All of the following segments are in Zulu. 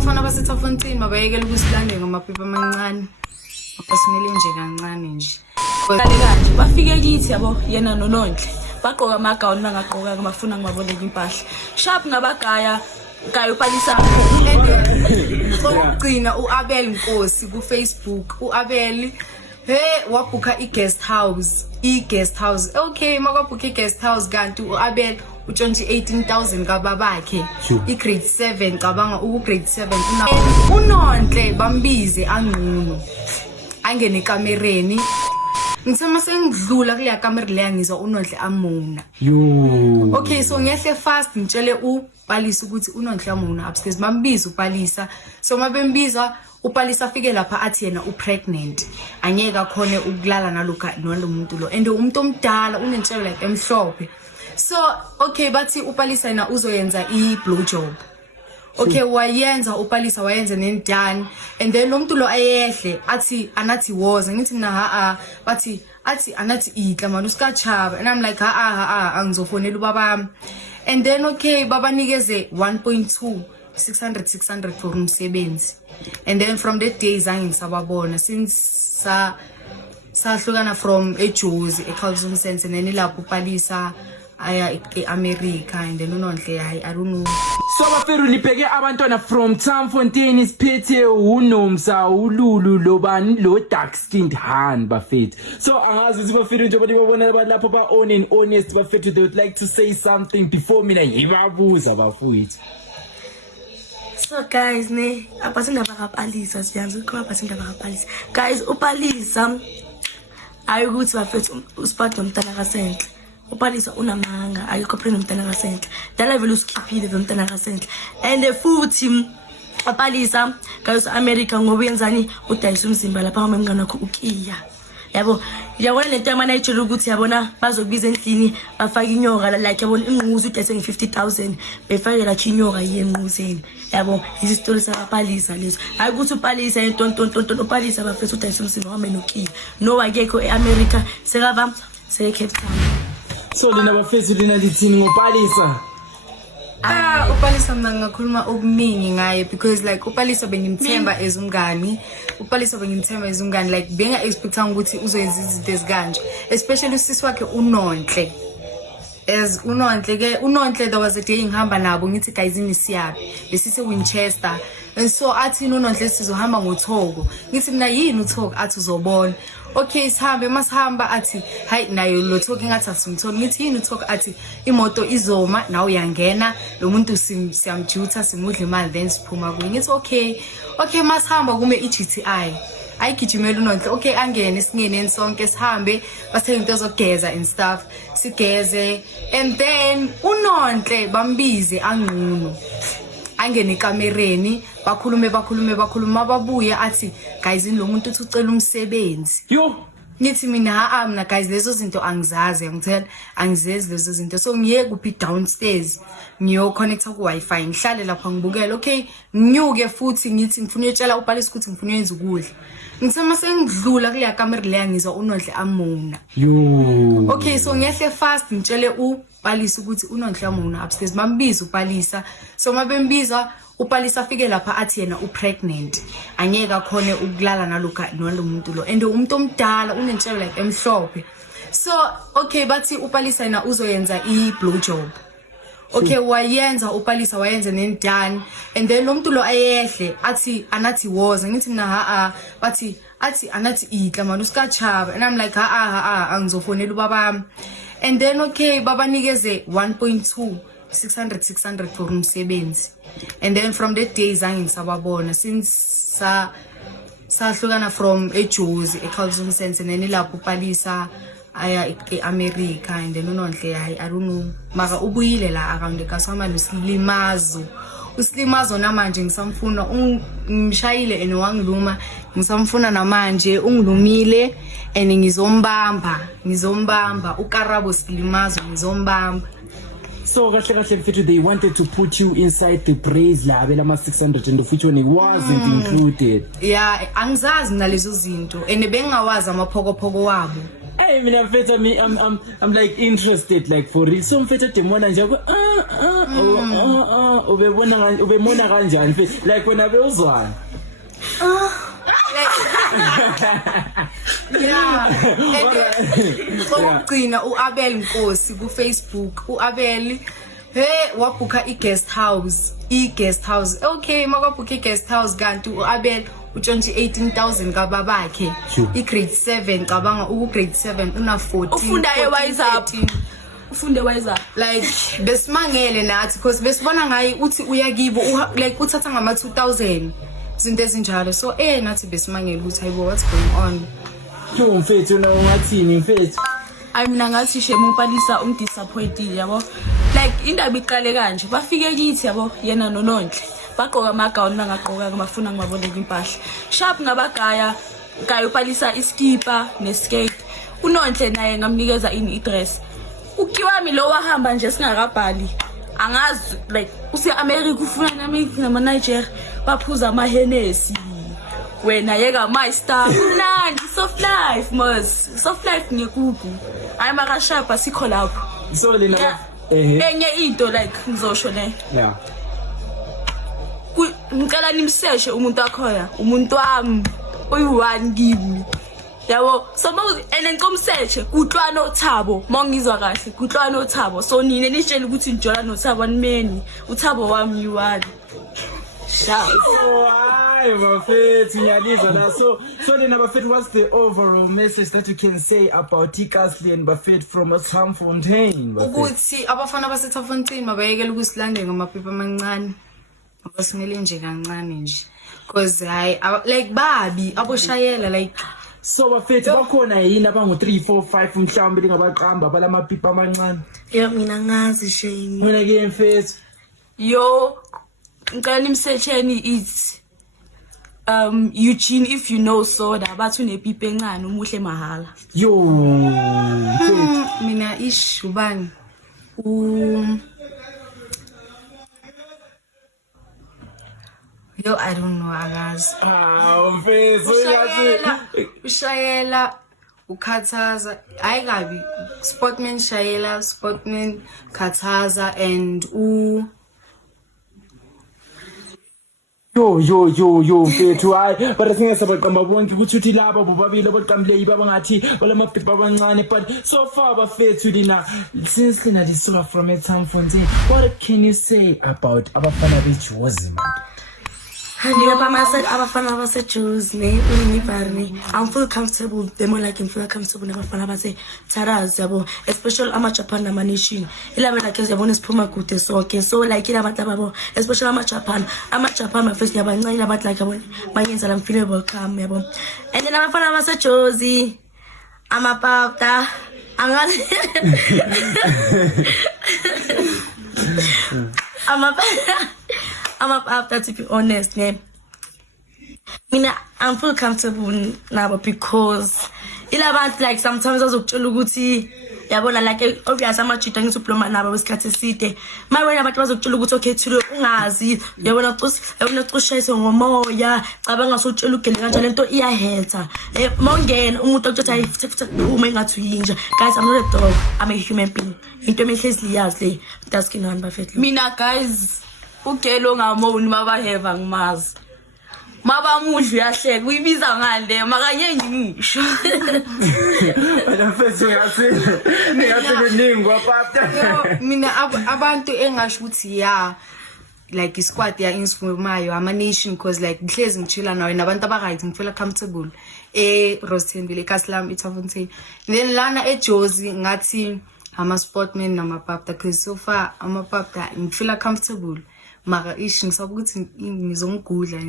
abafana baseTafontein mabayekela ukusilandela ngamaphepha amancane abasimele nje kancane nje kanje bafike kithi yabo yena noNondle bagqoka amagawuni bangagqoka bafuna ngibaboleka impahla sharp nabagaya gayo palisa ukugcina uAbel Nkosi ku Facebook uAbel wabhuka i-guest house okay makabhuka i-guest house kanti uAbel utshontshe 18,000 kababakhe i-grade 7 cabanga grade 7 uNondle bambize angcono angene ekamereni ngithema sengidlula kule kamera leya ngizwa uNondle amona okay so ngehle fast ngitshele uPalisa ukuthi uNondle amona upstairs bambiza uPalisa so mabembiza uPalisa afike lapha athi yena upregnant anyeka khona ukulala nalomuntu lo and umuntu omdala unentshelo like emhlophe so okay bathi uPalisa yena uzoyenza i-blow job okay wayenza uPalisa wayenza nendani and then lo muntu lo ayehle athi anathi woza ngithi mina bathi athi anathi idla manje usikachaba and I'm like angizofonela ubaba and then okay baba nikeze 1.2 600 for umsebenzi and then from that day zange ngisababona since sahlukana from eJozi eCalzone Sense and then lapho uPalisa aya eAmerica and then uNondle I don't know. So bafethu nibheke abantwana from Tamfontein isiphethe uNomsa uLulu lobani lo dark skinned Han bafethu. So angazi ukuthi bafethu njengoba libabona lapho ba honest bafethu they would like to say something before mina ngibabuza bafethu. So guys ne abasindaba kaPalisa siyanza ukuthi abasindaba kaPalisa guys uPalisa ayukuthi bafethu usiphathe umntana kaSenhle uPalisa unamanga ayikho phela umntana kaSenhle dala vele usikhipile umntana kaSenhle and futhi uPalisa guys America ngoba yenzani udayisa umzimba lapha ngomngane wakho ukiya yabo yabona lento yamana ayitshela ukuthi yabona bazokubiza endlini bafaka inyoka like yabona inquzu udayise nge50,000 befake la inyoka yenquzeni yabo isistori sakaPalisa leso hayi ukuthi uPalisa entontontonto uPalisa bafethu udayisa umzimba wami nokiya no akekho eAmerica sekava Cape Town. So lina bafethu lina lithini ngoPalisa? uPalisa mina ngakhuluma okuningi ngaye because like uPalisa bengimthemba ezumngani uPalisa bengimthemba ezumngani like benga expectanga ukuthi uzoyenza izinto ezikanje especially usisi wakhe uNondle as uNondle ke uNondle there was a day ngihamba nabo ngithi guys inisiyabe besise Winchester and so athi uNondle sizohamba ngothoko ngithi mina yini uthoko athi uzobona okay sihambe masihamba athi hayi nayo lo thoko ngathi asimtholi ngithi yini uthoko athi imoto izoma nawe uyangena lo muntu siyamjuta simudla imali then siphuma kuye ngithi okay masihamba kume iGTI ayigijimela uNondle okay angene singene sonke sihambe bathe into zogeza and stuff sigeze and then uNondle bambize angcono angene ekamereni bakhulume babuye athi guys lo muntu uthi ucela umsebenzi nithi mina mina guys lezo zinto angizazi ngithela angizezi lezo zinto so ngiye kuphi downstairs ngiyo connecta ku Wi-Fi ngihlale lapha ngibukela okay nginyuke futhi ngithi ngifuna ukutshela uPalisa ukuthi ngifuna ukwenza ukudla ngithema sengidlula kule kamera leya ngizwa uNondle amona okay so ngehle fast ngitshele uPalisa ukuthi uNondle amona upstairs bambiza uPalisa so mabembiza uPalisa afike lapha athi yena upregnant anyeka khona ukulala nalomuntu lo and umuntu omdala unentshelo like emhlophe so okay bathi uPalisa yena uzoyenza i-blow job okay wayenza uPalisa wayenza nendani and then lo muntu lo ayehle athi anathi woza ngithi mina bathi athi anathi idla manje usikachaba and I'm like angizofonela ubaba and then okay baba nikeze 1.2 600 for umsebenzi and then from that day zange ngisababona since sahlukana from eJozi eCalzone Sense and then lapho uPalisa aya eAmerica and then uNondle I don't know maka ubuyile la around eKasama uSlimazo namanje ngisamfuna ngimshayile and wangiluma ngisamfuna namanje ungilumile and ngizombamba uKarabo Slimazo ngizombamba. So kahle they wanted to put you inside the praise lab elama 600 and of which one it wasn't included. Yeah, angizazi nalezo zinto and bengawazi amaphokopoko wabo. Hey, mina mfethu I'm like interested like for real. So mfethu demona nje ubebona kanjani mfethu like wena bewuzwana. Ngokugcina uAbel Nkosi ku Facebook uAbel wabhuka i-guest house okay makabhuka i-guest house kanti uAbel utshontshe 18,000 kababakhe i-grade 7 cabanga grade 7 una 14 ufunda ufunde wayeza like besimangele nathi because besibona ngayi uthi uyakibo like uthatha ngama 2,000 izinto ezinjalo so nathi besimangele ukuthi hayibo what's going on mfethu na ungathini mfethu mina ngathi shemu uPalisa undisappointed yabo like indaba iqale kanje bafike kithi yabo yena noNonhle bagqoka amagauni bangaqoka bafuna ngibaboleka impahla sharp ngabagaya uPalisa iskipa neskate uNonhle naye ngamnikeza i-dress ukiwami lo wahamba nje singakabhali angazi like useAmerica ufuna nama Nigeria baphuza amahenesi wena yeka my star mnandi soft life ngekugu hayi makashapa sikho lapho so lena enye into like ngizosho ne yeah ngicela nimseshe umuntu akhoya umuntu wami oyi1 kimi yabo so enenkomseshe kutlwana uThabo mongizwa kahle kutlwana uThabo so nine nitshela ukuthi njola noThabo nimeni uThabo wami yiwani Hi, Buffett. So then, Buffett, what's the overall message that you can say about Tikasli and Buffett from Tamfontein? Ukuthi abafana baseTamfontein mabayekela ukusilande ngamaphepha amancane. Abasimele nje kancane nje. Because like babi aboshayela like so Buffett bakhona yini abangu 3 4 5 mhlawumbe ngabaqamba balamaphepha amancane. Mina ngazi shame. Wena ke mfethu. Yo ngicela nimsecheni it's Eugene if you know soda bathu nepipe encane umuhle mahala yo mina ishubani yo I don't know akazi mfethu ushayela ukhathaza ayikabi sportman shayela sportman khathaza and yo mfethu hayi but singese baqamba bonke ukuthi uthi laba bobabili abaqambileyi babangathi balamaphepha abancane but so far bafethu lina since lina lisuka from Tamfontein what can you say about abafana beJozi man abafana baseJozi I'm feel comfortable them like feel comfortable nabafana base Taraz yabo especially ama-Japan nama-nation ilaba lakhe yabona siphuma kude sonke so like ilabantu ababo especially ama-Japan bafethu yabancane ilabantu like yabona bayenza la mfile welcome yabo and then abafana baseJozi amapapta I'm after to be honest, I'm feel comfortable now because like sometimes azokutshela ukuthi yabona like obvious amajita ngisuploma nabo wesikhathi eside mawena abantu bazokutshela ukuthi okay thule ungazi yabona ucushayise ngomoya cabanga sokutshela ugele kanjalo lento iyahetha mawungena umuntu okuthatha futhi uma engathi uyinja guys I'm not a dog I'm a human being into emehlezi liyazi le that's kinani bafethu mina guys ugelo ngamoni mabaheva ngimazi mabamudlu yahleka uyibiza ngale makanye ngisho mfethu ngiyathi ningwa papa mina abantu engasho ukuthi like isquad ya Inspirmayo ama nation cause like ngihlezi ngchila nawe nabantu abaright ngifela comfortable Rosendile Kaslam eTamfontein then lana eJozi ngathi ama sportmen namapapta cause so far amapapta ngifela comfortable mara ngisaba ukuthi ngizongigudla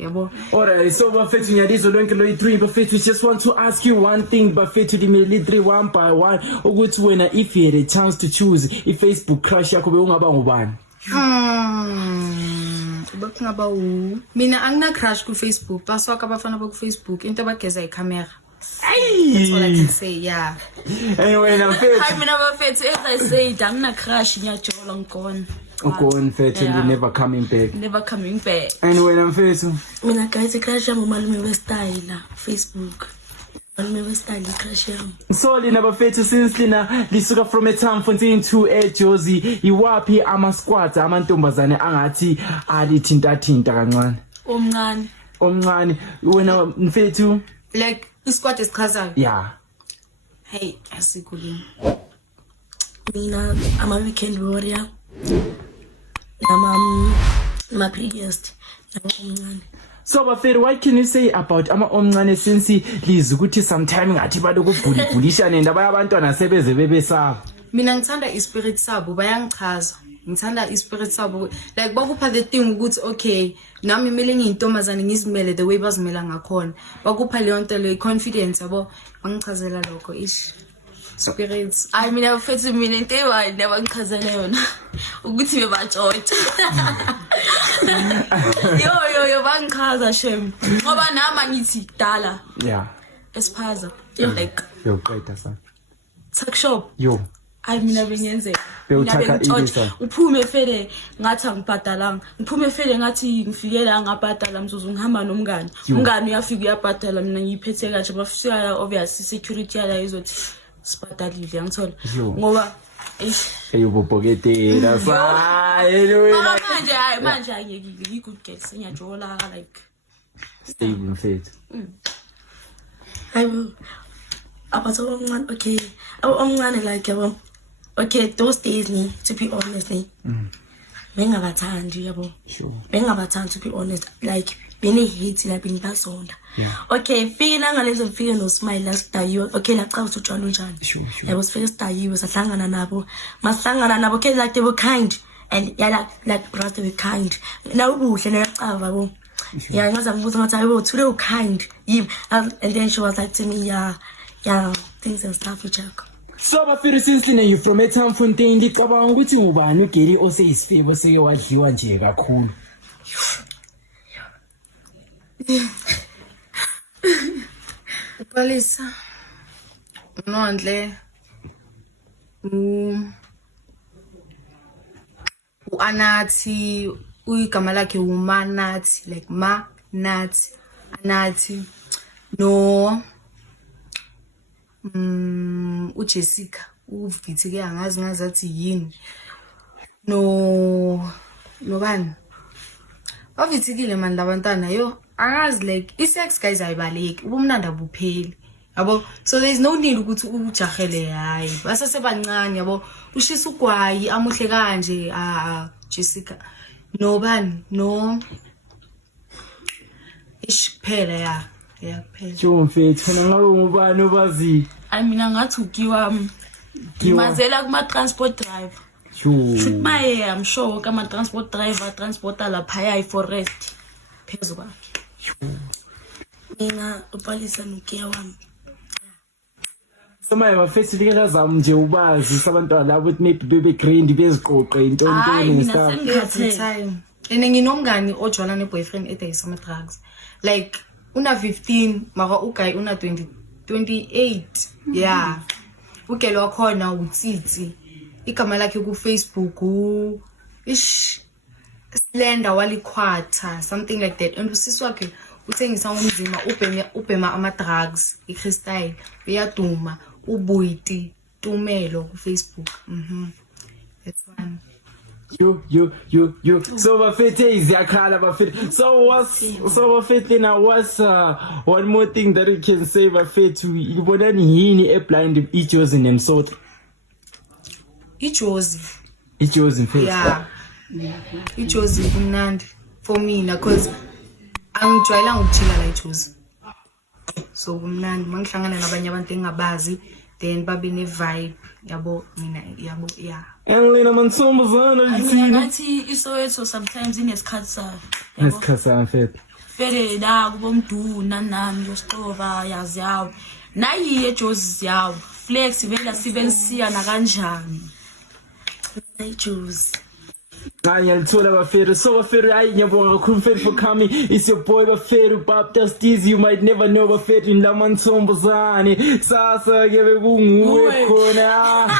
yabo alright so bafethu nyalizo lonke lo 3 bafethu just want to ask you one thing bafethu limeli 3 one by one ukuthi wena if you had a chance to choose Facebook crush yakho beungaba ngubani bakungaba mina angina crush ku Facebook baswaka abafana ku Facebook into bageza icamera that's all I can say yeah anyway now I mean bafethu as I said angina crush nyajola ngone going fethu and never coming back anyway I'm fethu mina guys crush yami malume we style Facebook Never stand the crash yam. So lina bafethu since lina lisuka from eThamfontein to eJozi iwapi ama squads amantombazane angathi alithinta kancane omncane wena mfethu like isquad esichazayo yeah hey asikulini Mina I'm a weekend warrior. I'm a prettiest. so bafethu what can you say about ama omncane since liza ukuthi sometime ngathi balokubhulishana indaba yabantwana sebeze bebesaba mina ngithanda ispirit sabo bayangichaza ngithanda ispirit sabo like bakupha the thing ukuthi okay nami imile ngiyintombazane ngizimele the way bazimela ngakhona bakupha leyo nto le confidence yabo bangichazela lokho ish spirits I mean bafethu mina into eyi never ngichazele yona ukuthi bebatshotha yo bangichaza shem ngoba nama ngithi dala yeah esphaza like yo qeda sa tuck shop yo I mina bengenzeka bewuthaka ilisa uphume fele ngathi angibhadalanga ngiphume fele ngathi ngifikela ngabhadala mzuzu ngihamba nomngane umngane uyafika uyabhadala mina ngiyiphethe kahle bafika obviously security yala izothi sibhadalile yangithola ngoba eyubobhoketela sa hello manje ayekile i-good girl sengiyajola like stable mfethu hayibo apha omncane okay omncane like yabo okay those days ni to be honest ni bengabathandi yabo bengabathandi to be honest like bene hate la benibasonda okay fika ngalezo mfike no smile last day okay la cha utshwala njani yabo sifike sidayiwe sahlangana nabo mahlangana nabo okay like they were kind and yeah like brothers they were kind na ubuhle neyacava yabo yeah ngaza ngibuza ngathi ayibo today you kind and then she was like to me yeah things and stuff you check. So bafethu since you from eThamfontein ngicabanga ukuthi ubani uGeli oseyisifebo seke wadliwa nje kakhulu Upalisa Nondle Anathi uyigama lakhe uManathi like Manathi Anathi no uJessica uvithike angazi ngazathi yini nobani bavithikile manje labantwana yo angazi like isex guys ayibaleki ubumnanda bupheli yabo so there is no need ukuthi ujahele hayi basasebancane yabo ushisa ugwayi amuhle kanje Jessica nobani no isiphela ya kuphela jo mfethu wena ngabe ngubani obazi I mina ngathi ukiwa mazela kuma transport driver jo maye I'm sure kama transport driver transporta la phaya iforest phezu kwakhe mina upalisa nokiya wami Samaye bafethu likela zami nje ubazi abantwana labo ukuthi maybe bebe green beziqoqe into mina sengikhathele nginomngani ojwala ne boyfriend edayisa ama drugs like una 15 mara uguy una 28 yeah ugelo wakhona utsitsi igama lakhe ku Facebook Slender walikhwatha something like that and usisi wakhe uthengisa umzima ubhema ama drugs iCrystal uyaduma ubuyiti tumelo ku Facebook that's one You. So bafethu iziyakhala bafethu. So bafethu now what's one more thing that you can say bafethu ibonani yini eblind iJozi nemsotho. iJozi mfethu. Yeah. iJozi kumnandi for me cause angijwayela ngokuchila la iJozi. So kumnandi mangihlangana nabanye abantu engabazi then babe ne vibe yabo mina yabo yeah. Angelina Mansombazana ngathi iSoweto sometimes inesikhathi sayo Nesikhathi mfethu fere la kubomduna nami yosixova yazi yawo nayi eJozi yawo flex vela sibensiya na kanjani iJozi ngiyalithola bafethu so bafethu hayi ngiyabonga kakhulu mfethu for coming it's your boy bafethu Baptist you might never know bafethu la Mansombazane sasa ke bekunguwe khona